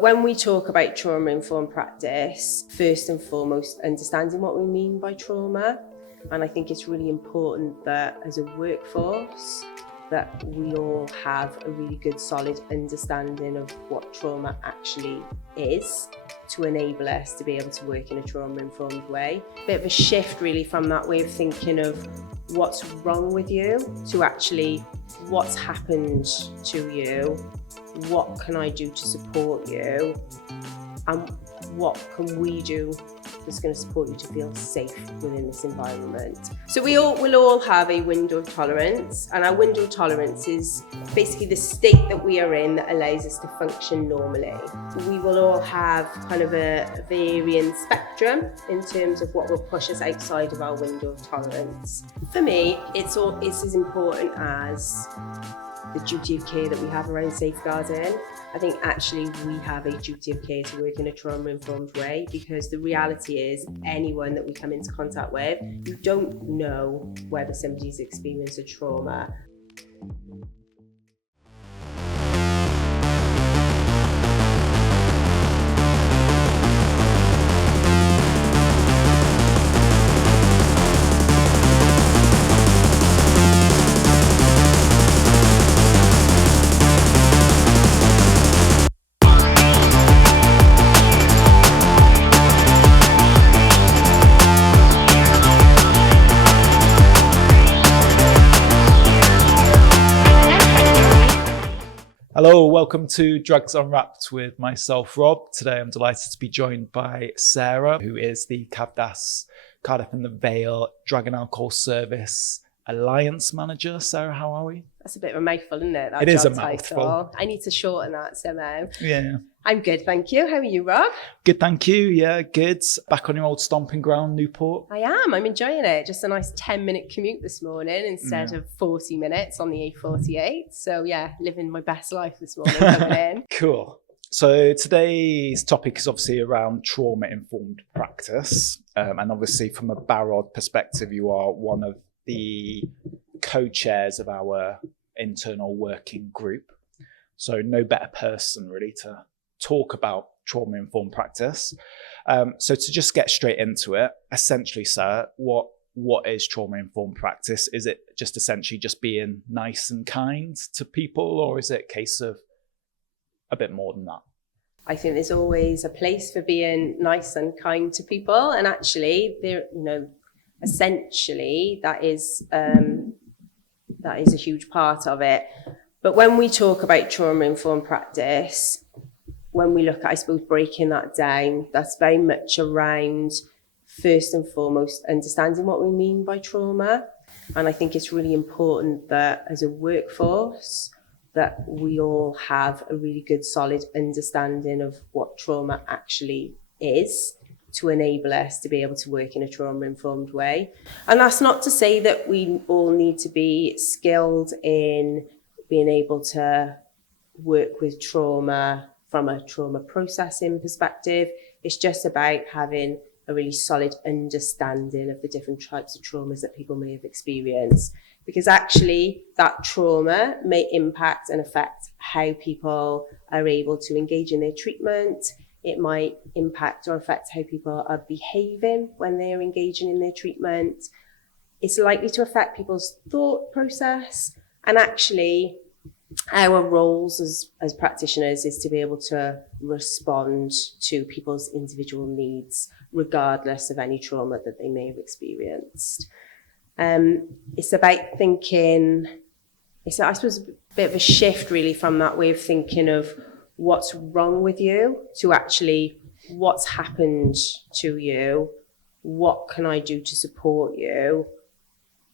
When we talk about trauma-informed practice, first and foremost, understanding what we mean by trauma. And I think it's really important that as a workforce, that we all have a really good, solid understanding of what trauma actually is to enable us to be able to work in a trauma-informed way. Bit of a shift really from that way of thinking of what's wrong with you to actually what's happened to you, what can I do to support you, and what can we do that's going to support you to feel safe within this environment. So will all have a window of tolerance, and our window of tolerance is basically the state that we are in that allows us to function normally. We will all have kind of a varying spectrum in terms of what will push us outside of our window of tolerance. For me, it's as important as the duty of care that we have around safeguarding. I think actually we have a duty of care to work in a trauma-informed way, because the reality is anyone that we come into contact with, you don't know whether somebody's experienced a trauma. Hello, welcome to Drugs Unwrapped with myself, Rob. Today I'm delighted to be joined by Sarah, who is the CAVDAS Cardiff and the Vale Drug and Alcohol Service Alliance Manager. Sarah, how are we? That's a bit of a mouthful, isn't it? It is a mouthful. I need to shorten that somehow. Yeah. I'm good, thank you. How are you, Rob? Good, thank you. Yeah, good. Back on your old stomping ground, Newport. I am. I'm enjoying it. Just a nice 10-minute commute this morning instead of 40 minutes on the A48. So yeah, living my best life this morning coming in. Cool. So today's topic is obviously around trauma-informed practice. And obviously from a barod perspective, you are one of the co-chairs of our internal working group. So no better person really to talk about trauma-informed practice. So to just get straight into it, essentially, sir, what is trauma-informed practice? Is it just essentially just being nice and kind to people, or is it a case of a bit more than that? I think there's always a place for being nice and kind to people, and actually, essentially that is a huge part of it. But when we talk about trauma-informed practice, when we look at, I suppose, breaking that down, that's very much around, first and foremost, understanding what we mean by trauma. And I think it's really important that as a workforce, that we all have a really good, solid understanding of what trauma actually is to enable us to be able to work in a trauma-informed way. And that's not to say that we all need to be skilled in being able to work with trauma from a trauma processing perspective. It's just about having a really solid understanding of the different types of traumas that people may have experienced, because actually that trauma may impact and affect how people are able to engage in their treatment. It might impact or affect how people are behaving when they're engaging in their treatment. It's likely to affect people's thought process. And actually, our roles as practitioners is to be able to respond to people's individual needs, regardless of any trauma that they may have experienced. It's about thinking, I suppose, a bit of a shift really from that way of thinking of what's wrong with you to actually what's happened to you, what can I do to support you,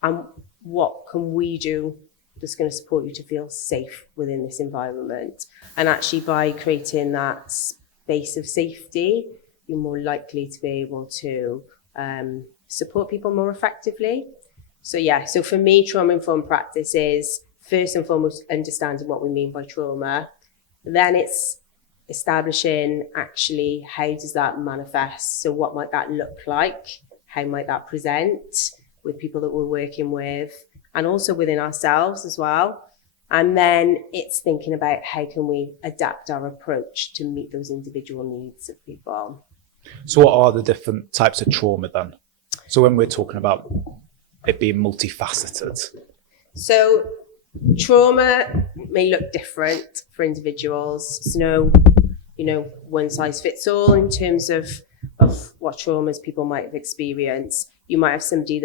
and what can we do that's going to support you to feel safe within this environment. And actually by creating that space of safety, you're more likely to be able to support people more effectively. So for me, trauma-informed practice is first and foremost understanding what we mean by trauma. Then it's establishing actually how does that manifest? So what might that look like? How might that present with people that we're working with, and also within ourselves as well? And then it's thinking about how can we adapt our approach to meet those individual needs of people. So what are the different types of trauma then? So when we're talking about it being multifaceted. So trauma may look different for individuals. There's no, one size fits all in terms of what traumas people might have experienced. You might have somebody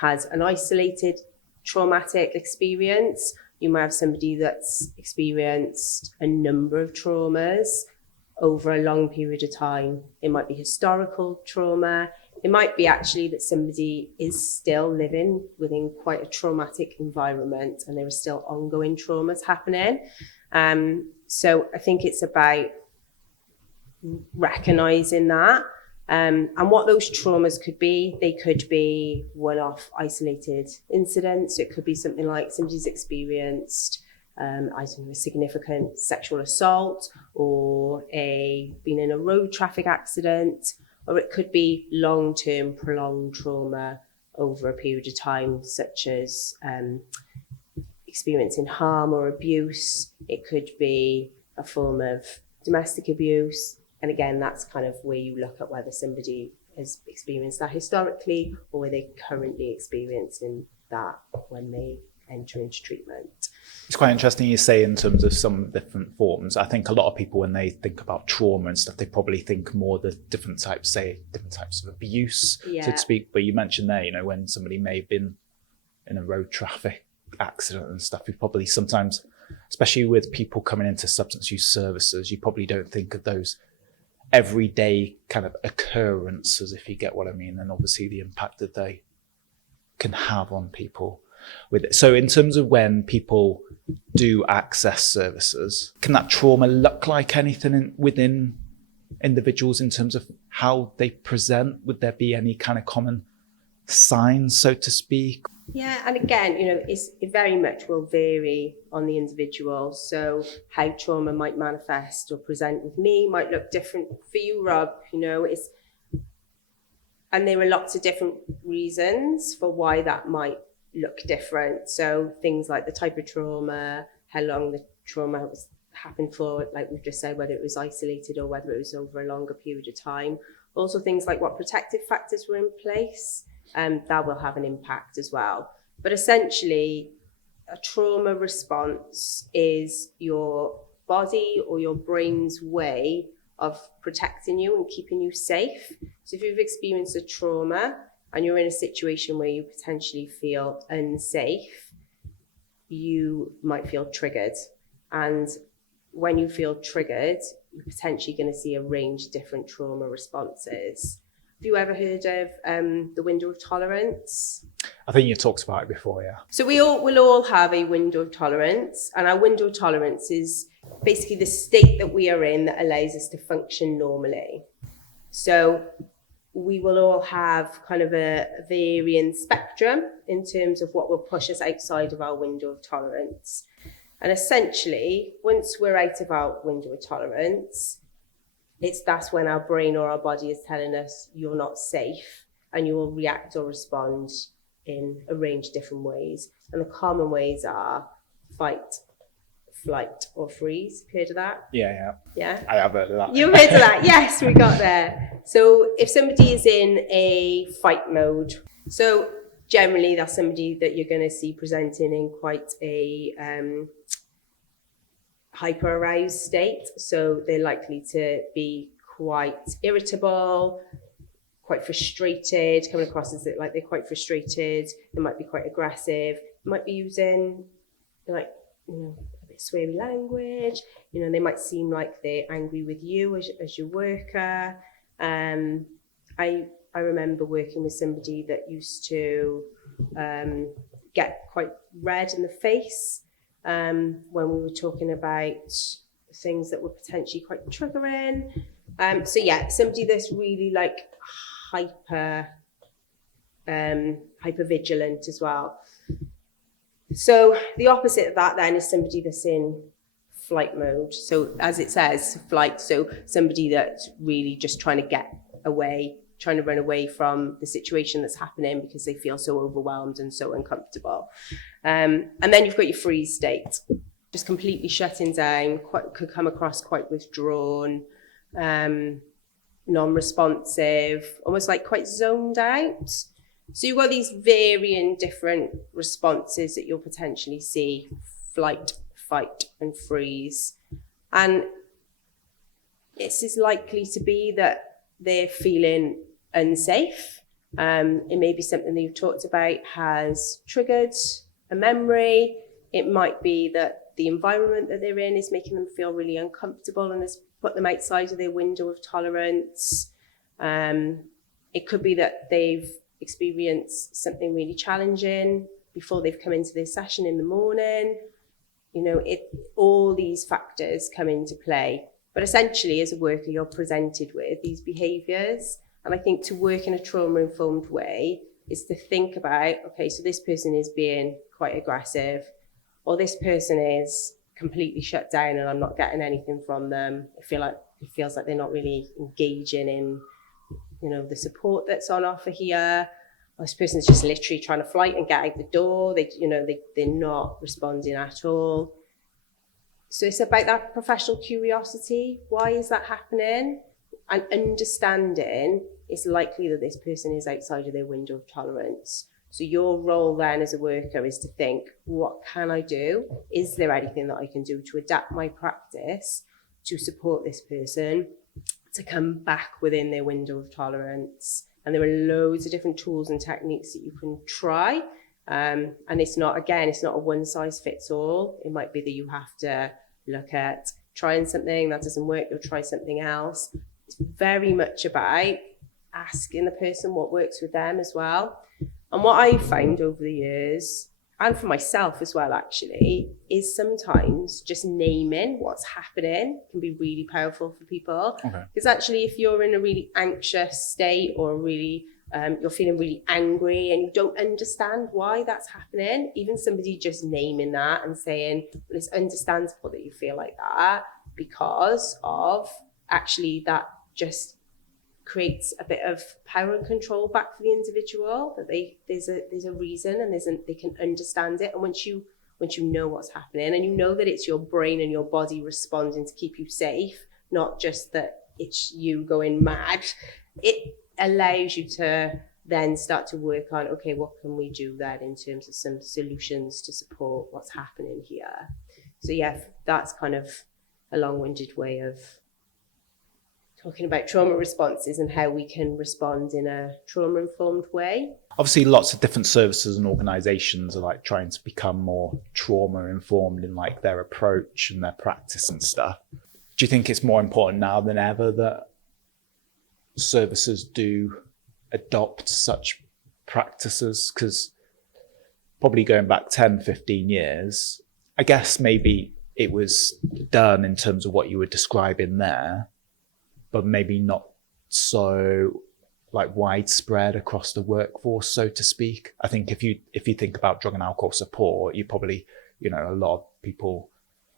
has an isolated traumatic experience. You might have somebody that's experienced a number of traumas over a long period of time. It might be historical trauma. It might be actually that somebody is still living within quite a traumatic environment and there are still ongoing traumas happening. So I think it's about recognising that and what those traumas could be. They could be one-off isolated incidents. It could be something like somebody's experienced a significant sexual assault or been in a road traffic accident, or it could be long-term prolonged trauma over a period of time, such as experiencing harm or abuse. It could be a form of domestic abuse. And again, that's kind of where you look at whether somebody has experienced that historically or where they're currently experiencing that when they enter into treatment. It's quite interesting you say in terms of some different forms. I think a lot of people, when they think about trauma and stuff, they probably think more the different types of abuse, so to speak. But you mentioned there, when somebody may have been in a road traffic accident and stuff, you probably sometimes, especially with people coming into substance use services, you probably don't think of those everyday kind of occurrences, if you get what I mean, and obviously the impact that they can have on people with it. So in terms of when people do access services, can that trauma look like anything within individuals in terms of how they present? Would there be any kind of common signs, so to speak? Yeah, and again, it very much will vary on the individual. So how trauma might manifest or present with me might look different for you, Rob. And there are lots of different reasons for why that might look different. So things like the type of trauma, how long the trauma happened for, like we've just said, whether it was isolated or whether it was over a longer period of time. Also things like what protective factors were in place. That will have an impact as well. But essentially, a trauma response is your body or your brain's way of protecting you and keeping you safe. So if you've experienced a trauma and you're in a situation where you potentially feel unsafe, you might feel triggered. And when you feel triggered, you're potentially going to see a range of different trauma responses. Have you ever heard of the window of tolerance? I think you talked about it before, yeah. So we'll all have a window of tolerance, and our window of tolerance is basically the state that we are in that allows us to function normally. So we will all have kind of a varying spectrum in terms of what will push us outside of our window of tolerance. And essentially, once we're out of our window of tolerance, that's when our brain or our body is telling us you're not safe, and you will react or respond in a range of different ways. And the common ways are fight, flight, or freeze. Heard of that? Yeah. Yeah? I have heard of that. You've heard of that? Yes, we got there. So if somebody is in a fight mode, so generally that's somebody that you're going to see presenting in quite a hyper-aroused state. So they're likely to be quite irritable, quite frustrated, coming across as like they're quite frustrated. They might be quite aggressive. They might be using a bit sweary language. They might seem like they're angry with you as your worker. I remember working with somebody that used to get quite red in the face when we were talking about things that were potentially quite triggering. So yeah, somebody that's really like hyper vigilant as well. So the opposite of that then is somebody that's in flight mode. So as it says, flight, so somebody that's really just trying to get away trying to run away from the situation that's happening because they feel so overwhelmed and so uncomfortable. And then you've got your freeze state, just completely shutting down, could come across quite withdrawn, non-responsive, almost like quite zoned out. So you've got these varying different responses that you'll potentially see: flight, fight, and freeze. And this is likely to be that they're feeling unsafe. It may be something that you've talked about has triggered a memory. It might be that the environment that they're in is making them feel really uncomfortable and has put them outside of their window of tolerance. It could be that they've experienced something really challenging before they've come into their session in the morning. You know, all these factors come into play. But essentially, as a worker, you're presented with these behaviours. And I think to work in a trauma-informed way is to think about, okay, so this person is being quite aggressive, or this person is completely shut down and I'm not getting anything from them. It feels like they're not really engaging in, you know, the support that's on offer here. Or this person's just literally trying to flight and get out the door. They're not responding at all. So it's about that professional curiosity. Why is that happening? And understanding it's likely that this person is outside of their window of tolerance. So your role then as a worker is to think, what can I do? Is there anything that I can do to adapt my practice to support this person to come back within their window of tolerance? And there are loads of different tools and techniques that you can try. And it's not a one size fits all. It might be that you have to look at trying something that doesn't work, you'll try something else. It's very much about asking the person what works with them as well. And what I've found over the years, and for myself as well actually, is sometimes just naming what's happening can be really powerful for people. Because actually if you're in a really anxious state or really you're feeling really angry and you don't understand why that's happening, even somebody just naming that and saying, well, it's understandable that you feel like that because of, actually that just creates a bit of power and control back for the individual, that there's a reason and they can understand it. And once you know what's happening and you know that it's your brain and your body responding to keep you safe, not just that it's you going mad, it allows you to then start to work on, okay, what can we do then in terms of some solutions to support what's happening here? So yeah, that's kind of a long-winded way of talking about trauma responses and how we can respond in a trauma-informed way. Obviously, lots of different services and organisations are like trying to become more trauma-informed in like their approach and their practice and stuff. Do you think it's more important now than ever that services do adopt such practices? Because probably going back 10, 15 years, I guess maybe it was done in terms of what you were describing there, but maybe not so like widespread across the workforce, so to speak. I think if you think about drug and alcohol support, you probably, you know, a lot of people,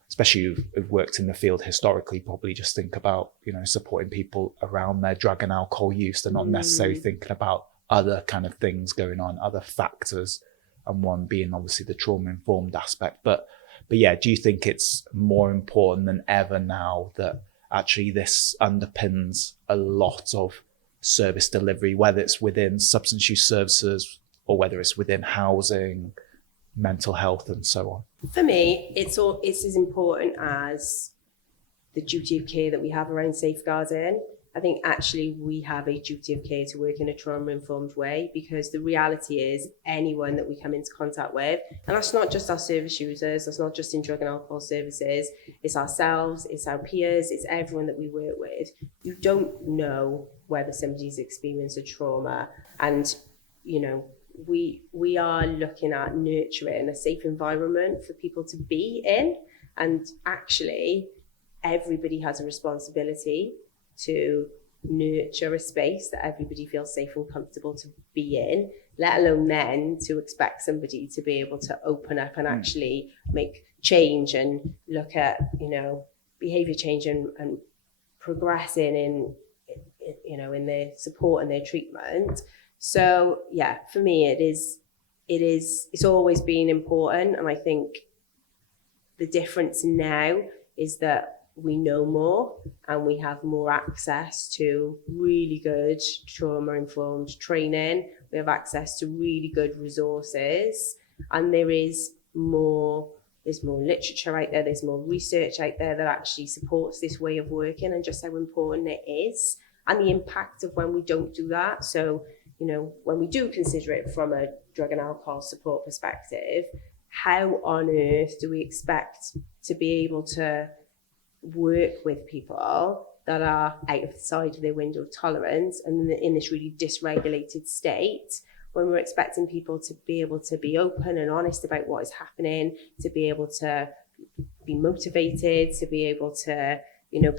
especially who've worked in the field historically, probably just think about, you know, supporting people around their drug and alcohol use. They're not necessarily thinking about other kind of things going on, other factors, and one being obviously the trauma-informed aspect. But yeah, do you think it's more important than ever now that actually this underpins a lot of service delivery, whether it's within substance use services or whether it's within housing, mental health and so on? For me, it's as important as the duty of care that we have around safeguarding. I think actually we have a duty of care to work in a trauma-informed way, because the reality is anyone that we come into contact with, and that's not just our service users, that's not just in drug and alcohol services, it's ourselves, it's our peers, it's everyone that we work with. You don't know whether somebody's experienced a trauma, and you know, we are looking at nurturing a safe environment for people to be in, and actually everybody has a responsibility to nurture a space that everybody feels safe and comfortable to be in, let alone then to expect somebody to be able to open up and actually make change and look at, you know, behaviour change and progressing in their support and their treatment. So yeah, for me, it's always been important. And I think the difference now is that we know more and we have more access to really good trauma-informed training. We have access to really good resources, and there's more literature out there, there's more research out there that actually supports this way of working and just how important it is and the impact of when we don't do that. So, when we do consider it from a drug and alcohol support perspective, how on earth do we expect to be able to work with people that are outside of their window of tolerance and in this really dysregulated state, when we're expecting people to be able to be open and honest about what is happening, to be able to be motivated, to be able to,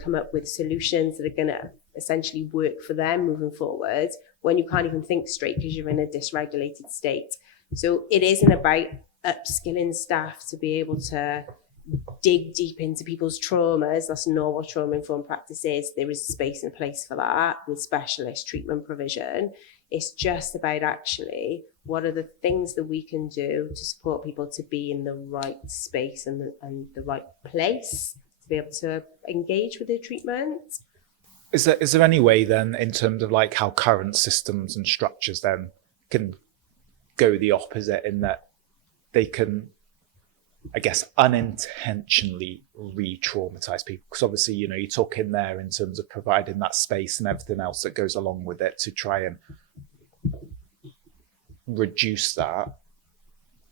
come up with solutions that are going to essentially work for them moving forward, when you can't even think straight because you're in a dysregulated state. So it isn't about upskilling staff to be able to dig deep into people's traumas. That's not what trauma-informed practice is. There is space and place for that with specialist treatment provision. It's just about actually what are the things that we can do to support people to be in the right space and the right place to be able to engage with their treatment. Is there any way then, in terms of like how current systems and structures then can go the opposite, in that they can, I guess, unintentionally re-traumatize people? Because obviously, you talk in there in terms of providing that space and everything else that goes along with it to try and reduce that.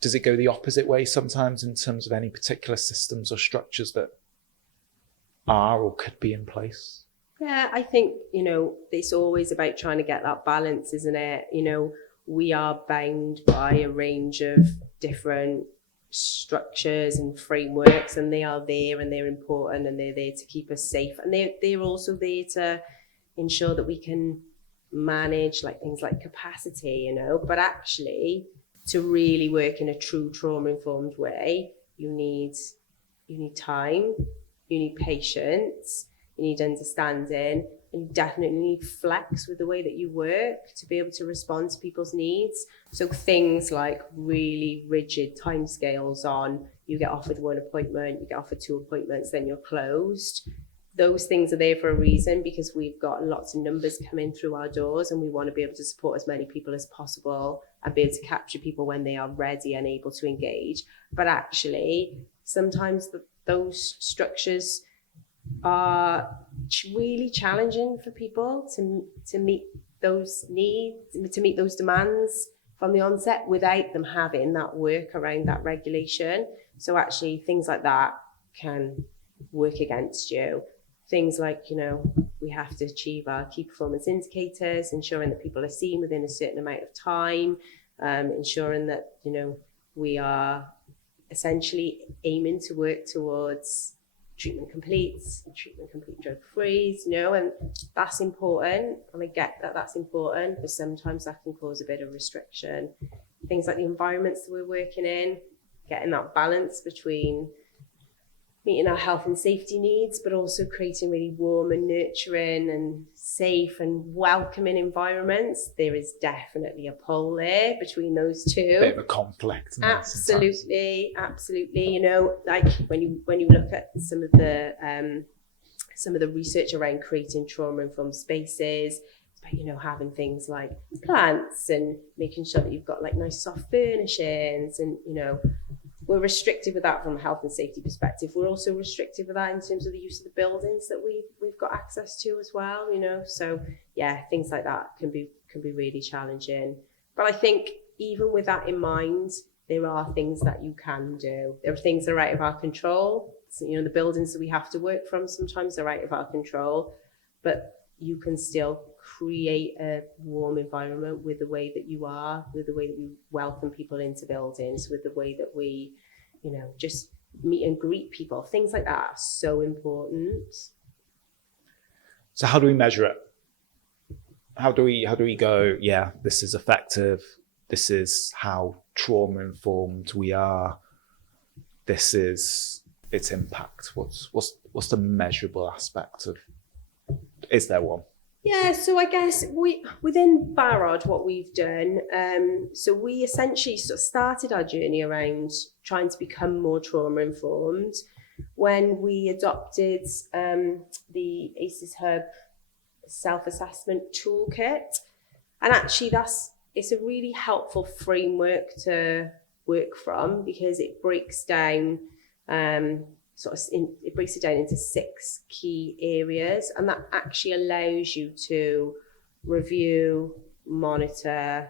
Does it go the opposite way sometimes in terms of any particular systems or structures that are or could be in place? Yeah, I think, it's always about trying to get that balance, isn't it? We are bound by a range of different structures and frameworks, and they are there and they're important and they're there to keep us safe. And they're also there to ensure that we can manage things like capacity, but actually to really work in a true trauma-informed way, you need time, you need patience, you need understanding, and you definitely need flex with the way that you work to be able to respond to people's needs. So things like really rigid timescales on, you get offered one appointment, you get offered two appointments, then you're closed. Those things are there for a reason, because we've got lots of numbers coming through our doors and we want to be able to support as many people as possible and be able to capture people when they are ready and able to engage. But actually, sometimes those structures are really challenging for people to meet those needs, to meet those demands from the onset without them having that work around that regulation. So actually things like that can work against you. Things like, we have to achieve our key performance indicators, ensuring that people are seen within a certain amount of time, ensuring that, we are essentially aiming to work towards treatment complete drug freeze, and that's important. And I get that that's important, but sometimes that can cause a bit of restriction. Things like the environments that we're working in, getting that balance between meeting our health and safety needs, but also creating really warm and nurturing and safe and welcoming environments. There is definitely a pull there between those two. Bit of a conflict. Absolutely. Like when you look at some of the research around creating trauma-informed spaces, but having things like plants and making sure that you've got nice soft furnishings, and we're restricted with that from a health and safety perspective. We're also restricted with that in terms of the use of the buildings that we've got access to as well, So yeah, things like that can be really challenging. But I think even with that in mind, there are things that you can do. There are things that are out of our control. So, the buildings that we have to work from sometimes are out of our control, but you can still create a warm environment with the way that you are, with the way that we welcome people into buildings, with the way that we, just meet and greet people. Things like that are so important. So how do we measure it? How do we go, yeah, this is effective, this is how trauma-informed we are, this is its impact? What's the measurable aspect of, is there one? Yeah, so I guess within Barod, what we've done, so we essentially sort of started our journey around trying to become more trauma informed when we adopted the ACES Hub self-assessment toolkit. And actually it's a really helpful framework to work from, because it breaks down it breaks it down into 6 key areas, and that actually allows you to review, monitor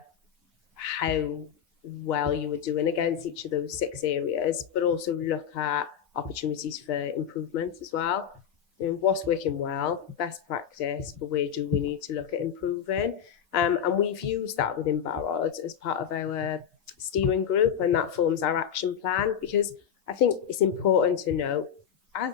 how well you were doing against each of those 6 areas, but also look at opportunities for improvement as well. What's working well, best practice, but where do we need to look at improving? And we've used that within Barod as part of our steering group, and that forms our action plan, because I think it's important to know,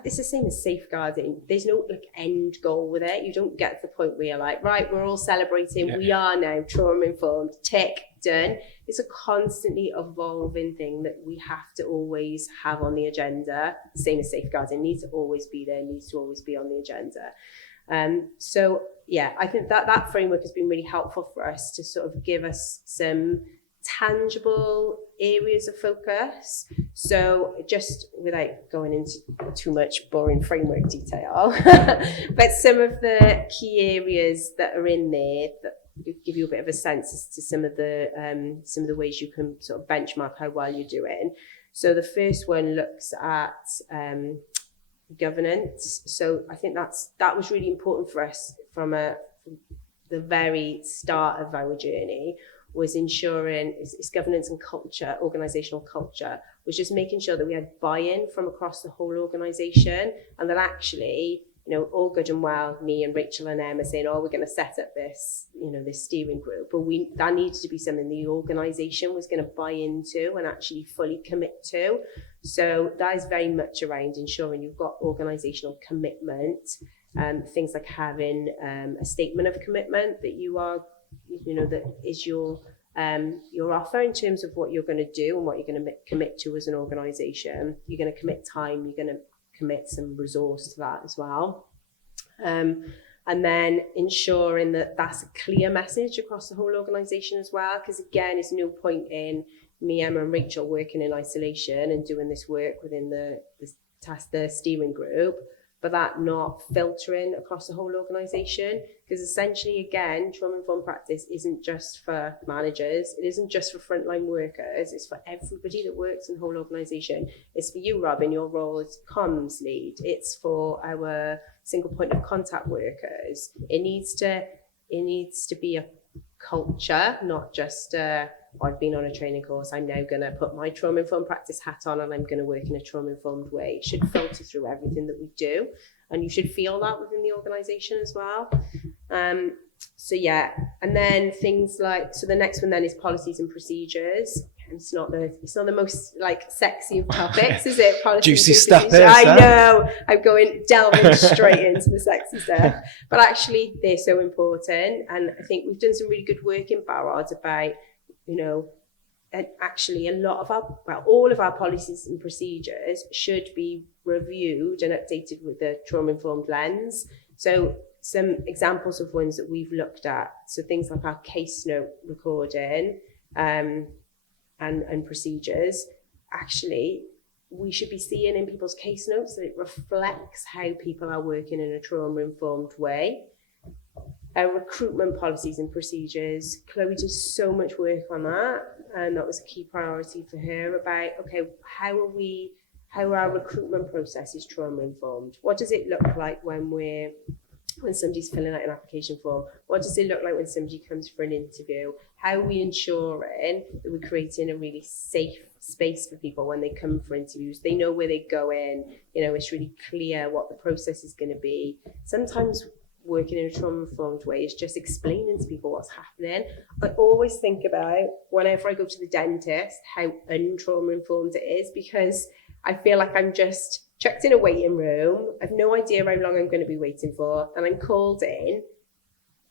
it's the same as safeguarding. There's no end goal with it. You don't get to the point where you're like, right, we're all celebrating. Yeah. We are now trauma informed. Tick, done. It's a constantly evolving thing that we have to always have on the agenda. Same as safeguarding, needs to always be there, needs to always be on the agenda. So yeah, I think that framework has been really helpful for us to sort of give us some tangible areas of focus. So just without going into too much boring framework detail, but some of the key areas that are in there that give you a bit of a sense as to some of the ways you can sort of benchmark how well you're doing. So the first one looks at governance. So I think that was really important for us from the very start of our journey, was ensuring it's governance and culture, organizational culture, was just making sure that we had buy-in from across the whole organization, and that actually, all good and well, me and Rachel and Emma saying, we're going to set up this, this steering group, but that needed to be something the organization was going to buy into and actually fully commit to. So that is very much around ensuring you've got organizational commitment, things like having a statement of commitment that you are, that is your offer in terms of what you're going to do and what you're going to commit to as an organization. You're going to commit time, you're going to commit some resource to that as well. And then ensuring that that's a clear message across the whole organization as well, because again, there's no point in me, Emma and Rachel working in isolation and doing this work within the steering group, but that not filtering across the whole organisation. Because essentially, again, trauma-informed practice isn't just for managers, it isn't just for frontline workers, it's for everybody that works in the whole organisation. It's for you, Rob, in your role as comms lead. It's for our single point of contact workers. It needs to be a culture, not just I've been on a training course, I'm now going to put my trauma-informed practice hat on and I'm going to work in a trauma-informed way. It should filter through everything that we do, and you should feel that within the organisation as well. So yeah, and then things like, so the next one then is policies and procedures. It's not the most sexy of topics, is it? Policies Juicy stuff. I know. I'm delving straight into the sexy stuff, but actually they're so important. And I think we've done some really good work in Barod about, and actually all of our policies and procedures should be reviewed and updated with the trauma-informed lens. So some examples of ones that we've looked at, so things like our case note recording and procedures, actually we should be seeing in people's case notes that it reflects how people are working in a trauma-informed way. Our recruitment policies and procedures, Chloe does so much work on that, and that was a key priority for her about, okay, how are our recruitment processes trauma-informed? What does it look like when somebody's filling out an application form? What does it look like when somebody comes for an interview? How are we ensuring that we're creating a really safe space for people when they come for interviews? They know where they go in, it's really clear what the process is going to be. Sometimes working in a trauma-informed way is just explaining to people what's happening. I always think about, whenever I go to the dentist, how un-trauma-informed it is, because I feel like I'm just chucked in a waiting room. I've no idea how long I'm going to be waiting for, and I'm called in.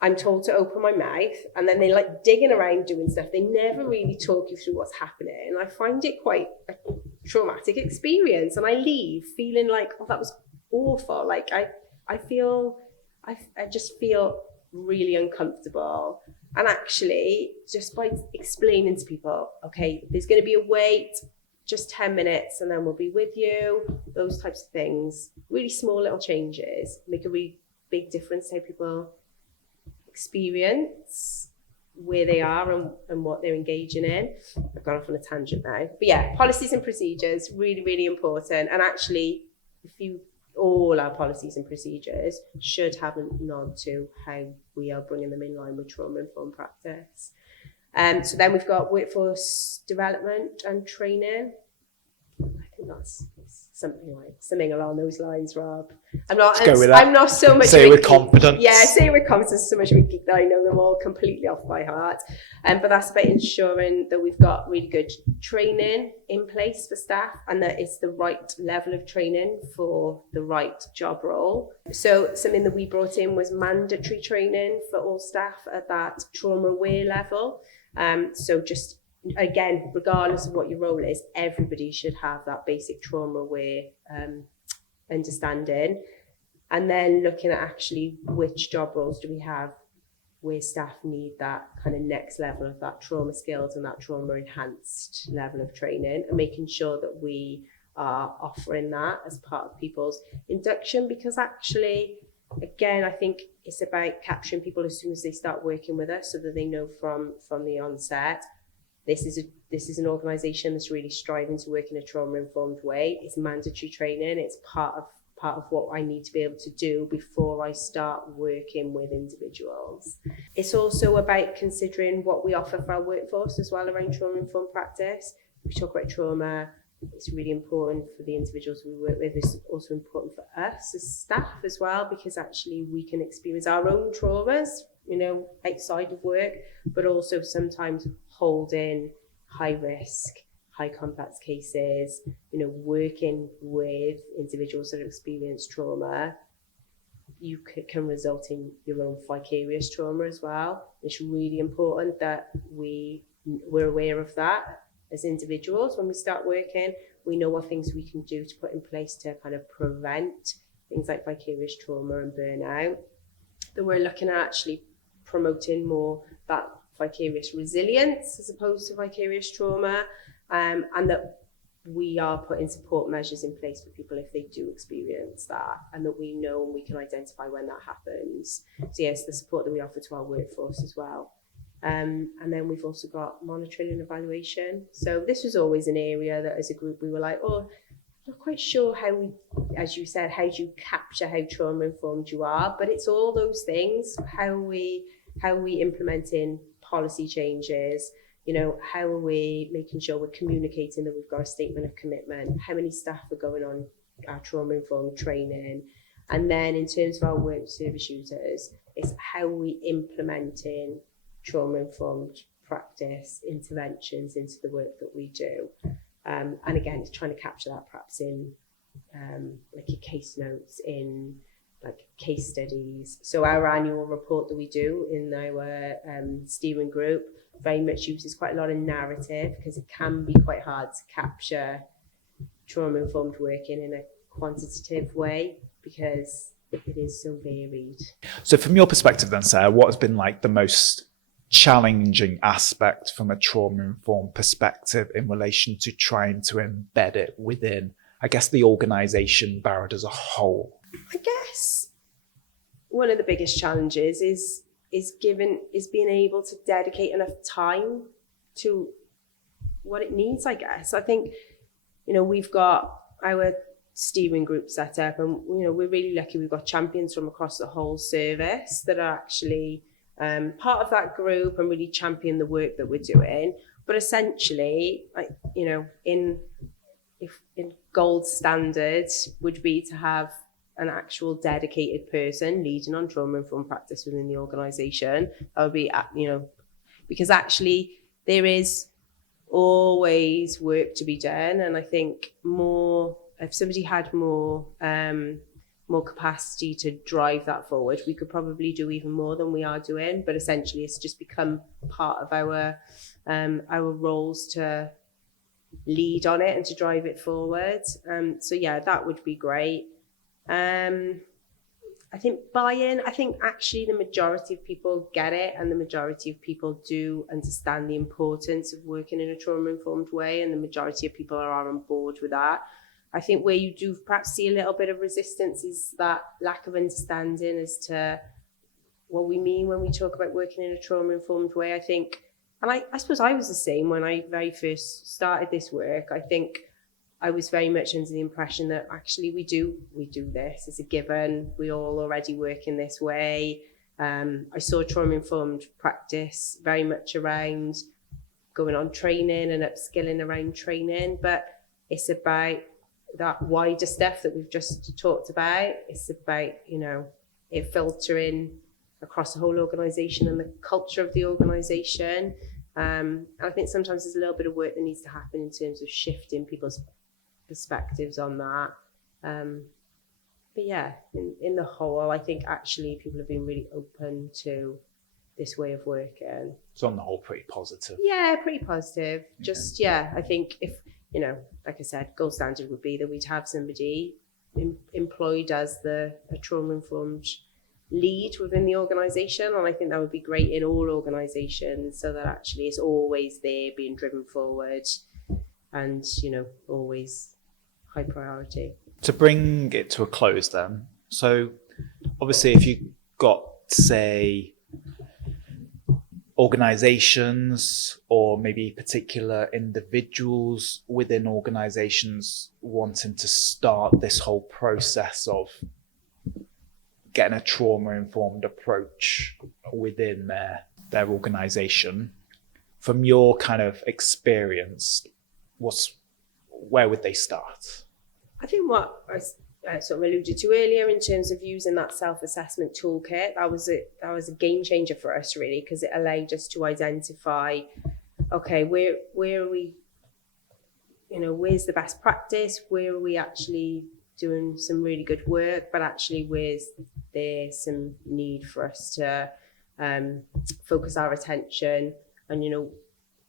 I'm told to open my mouth, and then they're digging around doing stuff. They never really talk you through what's happening, and I find it quite a traumatic experience. And I leave feeling like, that was awful. I just feel really uncomfortable. And actually, just by explaining to people, okay, there's going to be a wait, just 10 minutes, and then we'll be with you, those types of things, really small little changes make a really big difference to how people experience where they are and what they're engaging in. I've gone off on a tangent now. But yeah, policies and procedures, really, really important. And actually, all our policies and procedures should have a nod to how we are bringing them in line with trauma-informed practice. So then we've got workforce development and training. I think that's something along those lines, Rob. I'm not so much. Say it with confidence. Yeah, say it with confidence. So much of a geek that I know them all completely off by heart. But that's about ensuring that we've got really good training in place for staff, and that it's the right level of training for the right job role. So something that we brought in was mandatory training for all staff at that trauma aware level. So just, again, regardless of what your role is, everybody should have that basic trauma aware understanding. And then looking at actually which job roles do we have where staff need that kind of next level of that trauma skills and that trauma enhanced level of training, and making sure that we are offering that as part of people's induction. Because actually, again, I think it's about capturing people as soon as they start working with us, so that they know from the onset, this is an organisation that's really striving to work in a trauma-informed way. It's mandatory training. It's part of what I need to be able to do before I start working with individuals. It's also about considering what we offer for our workforce as well around trauma-informed practice. We talk about trauma. It's really important for the individuals we work with. It's also important for us as staff as well, because actually we can experience our own traumas, outside of work, but also sometimes holding high risk, high complex cases, working with individuals that have experienced trauma, you can result in your own vicarious trauma as well. It's really important that we're aware of that as individuals. When we start working, we know what things we can do to put in place to kind of prevent things like vicarious trauma and burnout. That we're looking at actually promoting more that vicarious resilience as opposed to vicarious trauma, and that we are putting support measures in place for people if they do experience that, and that we know and we can identify when that happens. So yes, the support that we offer to our workforce as well. And then we've also got monitoring and evaluation. So this was always an area that as a group we were like, not quite sure how we, as you said, how do you capture how trauma informed you are? But it's all those things, how we implementing policy changes, how are we making sure we're communicating that we've got a statement of commitment, how many staff are going on our trauma informed training. And then in terms of our work service users, it's how we implementing trauma informed practice interventions into the work that we do. And again, it's trying to capture that perhaps in like your case notes, in like case studies. So our annual report that we do in our steering group very much uses quite a lot of narrative, because it can be quite hard to capture trauma-informed working in a quantitative way because it is so varied. So from your perspective then, Sarah, what has been like the most challenging aspect from a trauma-informed perspective in relation to trying to embed it within, I guess, the organisation, Barod as a whole? I guess one of the biggest challenges is being able to dedicate enough time to what it needs, I guess. I think, we've got our steering group set up, and, we're really lucky we've got champions from across the whole service that are actually part of that group and really champion the work that we're doing. But essentially, in gold standard would be to have an actual dedicated person leading on trauma-informed practice within the organisation. That would be, because actually there is always work to be done, and I think if somebody had more capacity to drive that forward, we could probably do even more than we are doing. But essentially, it's just become part of our roles to lead on it and to drive it forward. So yeah, that would be great. And I think buy-in, I think actually the majority of people get it, and the majority of people do understand the importance of working in a trauma-informed way, and the majority of people are on board with that. I think where you do perhaps see a little bit of resistance is that lack of understanding as to what we mean when we talk about working in a trauma-informed way. I think, and I suppose I was the same when I very first started this work. I think I was very much under the impression that actually we do this. It's a given. We all already work in this way. I saw trauma-informed practice very much around going on training and upskilling around training, but it's about that wider stuff that we've just talked about. It's about, it filtering across the whole organisation and the culture of the organisation. And I think sometimes there's a little bit of work that needs to happen in terms of shifting people's perspectives on that. But yeah, in the whole, I think actually people have been really open to this way of working. So on the whole, pretty positive. Yeah, pretty positive. Just, I think if, like I said, gold standard would be that we'd have somebody employed as a trauma-informed lead within the organisation. And I think that would be great in all organisations, so that actually it's always there being driven forward and, always high priority. To bring it to a close then, so obviously if you got, say, organizations or maybe particular individuals within organizations wanting to start this whole process of getting a trauma-informed approach within their organization, from your kind of experience, where would they start? I think what I sort of alluded to earlier in terms of using that self-assessment toolkit, that was a game changer for us, really, because it allowed us to identify, okay, where are we, where's the best practice, where are we actually doing some really good work, but actually where's there some need for us to focus our attention. And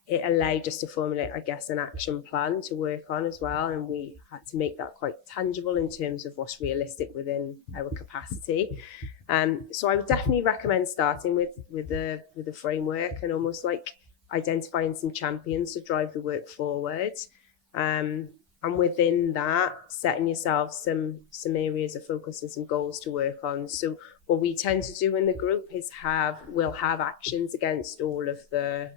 it allowed us to formulate, I guess, an action plan to work on as well. And we had to make that quite tangible in terms of what's realistic within our capacity. So I would definitely recommend starting with the framework and almost like identifying some champions to drive the work forward. And within that, setting yourself some areas of focus and some goals to work on. So what we tend to do in the group is we'll have actions against all of the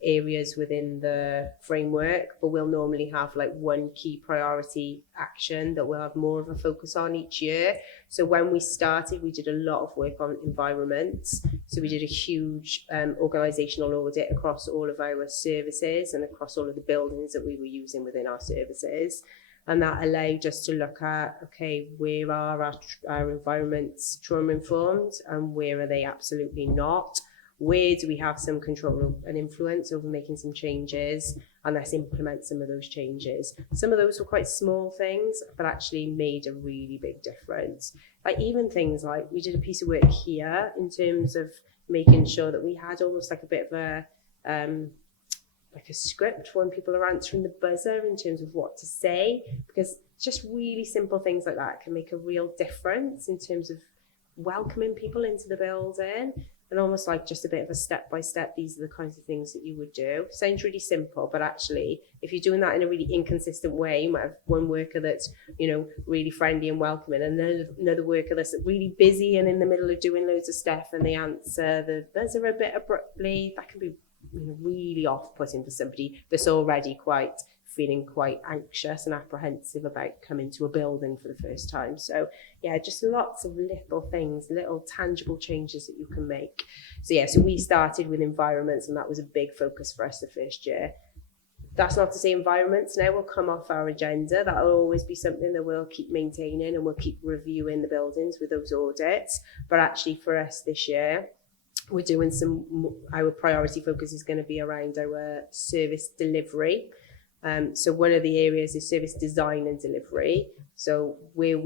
areas within the framework, but we'll normally have like one key priority action that we'll have more of a focus on each year. So when we started, we did a lot of work on environments. So we did a huge organisational audit across all of our services and across all of the buildings that we were using within our services. And that allowed us to look at, okay, where are our environments trauma-informed and where are they absolutely not? Where do we have some control and influence over making some changes? And let's implement some of those changes. Some of those were quite small things, but actually made a really big difference. Like even things like we did a piece of work here in terms of making sure that we had almost like a bit of a like a script when people are answering the buzzer in terms of what to say, because just really simple things like that can make a real difference in terms of welcoming people into the building. And almost like just a bit of a step-by-step, these are the kinds of things that you would do. Sounds really simple, but actually, if you're doing that in a really inconsistent way, you might have one worker that's, really friendly and welcoming, and another worker that's really busy and in the middle of doing loads of stuff, and they answer the buzzer a bit abruptly. That can be really off-putting for somebody that's already feeling quite anxious and apprehensive about coming to a building for the first time. So yeah, just lots of little things, little tangible changes that you can make. So we started with environments, and that was a big focus for us the first year. That's not to say environments now will come off our agenda. That'll always be something that we'll keep maintaining, and we'll keep reviewing the buildings with those audits. But actually for us this year, we're doing our priority focus is going to be around our service delivery. So one of the areas is service design and delivery. So where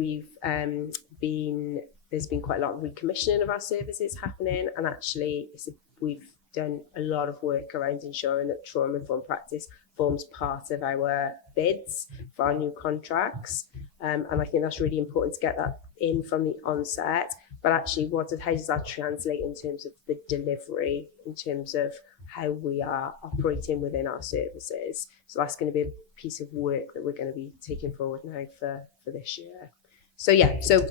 there's been quite a lot of recommissioning of our services happening, and actually we've done a lot of work around ensuring that trauma-informed practice forms part of our bids for our new contracts. And I think that's really important to get that in from the onset, but actually how does that translate in terms of the delivery, in terms of how we are operating within our services. So that's going to be a piece of work that we're going to be taking forward now for this year. So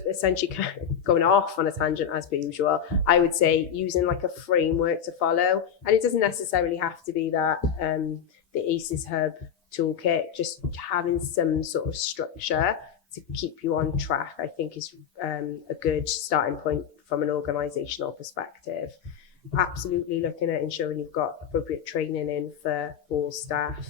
essentially kind of going off on a tangent as per usual, I would say using like a framework to follow, and it doesn't necessarily have to be that the ACES Hub toolkit, just having some sort of structure to keep you on track, I think is a good starting point from an organisational perspective. Absolutely looking at ensuring you've got appropriate training in for all staff.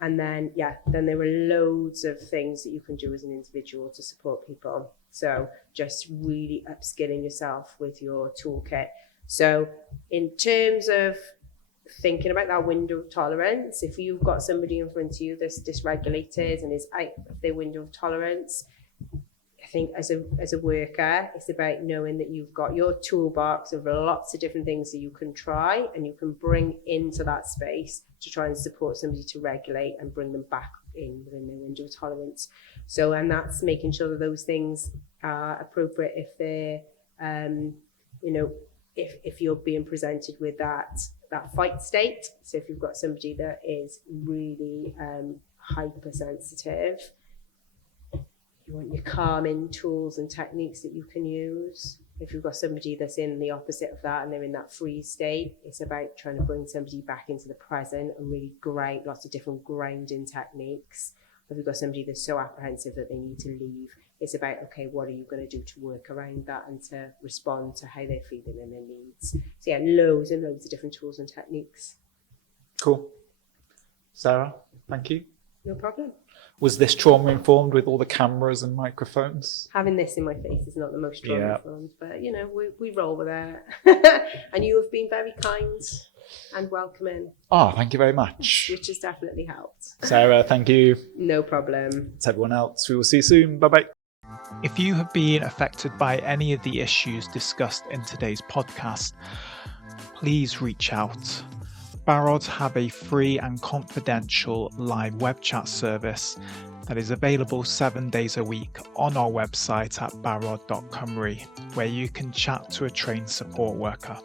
And then there are loads of things that you can do as an individual to support people. So just really upskilling yourself with your toolkit. So in terms of thinking about that window of tolerance, if you've got somebody in front of you that's dysregulated and is out of their window of tolerance, I think as a worker, it's about knowing that you've got your toolbox of lots of different things that you can try and you can bring into that space to try and support somebody to regulate and bring them back in within their window of tolerance. So, and that's making sure that those things are appropriate if they're, if you're being presented with that fight state. So if you've got somebody that is really hypersensitive, you want your calming tools and techniques that you can use. If you've got somebody that's in the opposite of that and they're in that freeze state, it's about trying to bring somebody back into the present and really ground, lots of different grounding techniques. If you've got somebody that's so apprehensive that they need to leave, it's about, okay, what are you going to do to work around that and to respond to how they're feeling and their needs? So yeah, loads and loads of different tools and techniques. Cool. Sarah, thank you. No problem. Was this trauma informed with all the cameras and microphones? Having this in my face is not the most trauma informed, but we roll with it. And you have been very kind and welcoming. Oh, thank you very much. Which has definitely helped. Sarah, thank you. No problem. To everyone else, we will see you soon. Bye-bye. If you have been affected by any of the issues discussed in today's podcast, please reach out. Barod have a free and confidential live web chat service that is available 7 days a week on our website at barod.cymru, where you can chat to a trained support worker.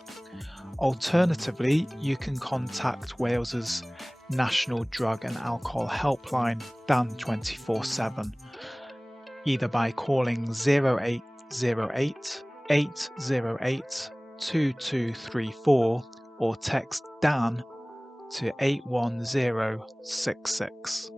Alternatively, you can contact Wales's National Drug and Alcohol Helpline, Dan 24/7, either by calling 0808 808 2234 or text Dan to 81066.